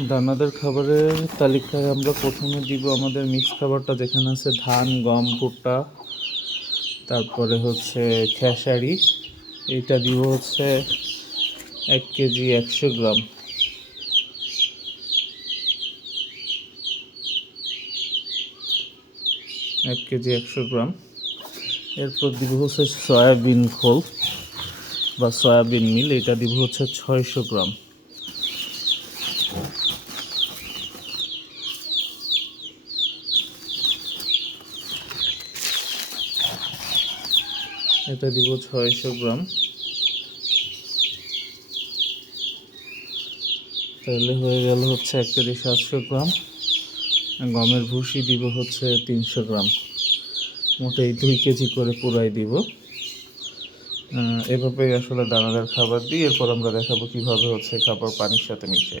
দানাদার খাবারের তালিকায় আমরা প্রথমে দিব আমাদের মিক্স খাবারটা, যেখানে আছে ধান, গম, ভুট্টা, তারপরে হচ্ছে খেসারি। এটা দিব হচ্ছে 1 কেজি 100 গ্রাম। এক কেজি 100 গ্রাম। এরপর দিব হচ্ছে সয়াবিন খোল বা সয়াবিন মিল, এটা দিব হচ্ছে 600 গ্রাম। এটা দিব 600 গ্রাম। তাহলে হয়ে গেল হচ্ছে 1 কেজি 700 গ্রাম। গমের ভুসি দিব হচ্ছে 300 গ্রাম। মোটেই 2 কেজি করে পুরাই দিব। এভাবেই আসলে দানাদার খাবার দিই। এরপর আমরা দেখাবো কীভাবে হচ্ছে খাবার পানির সাথে মিশে।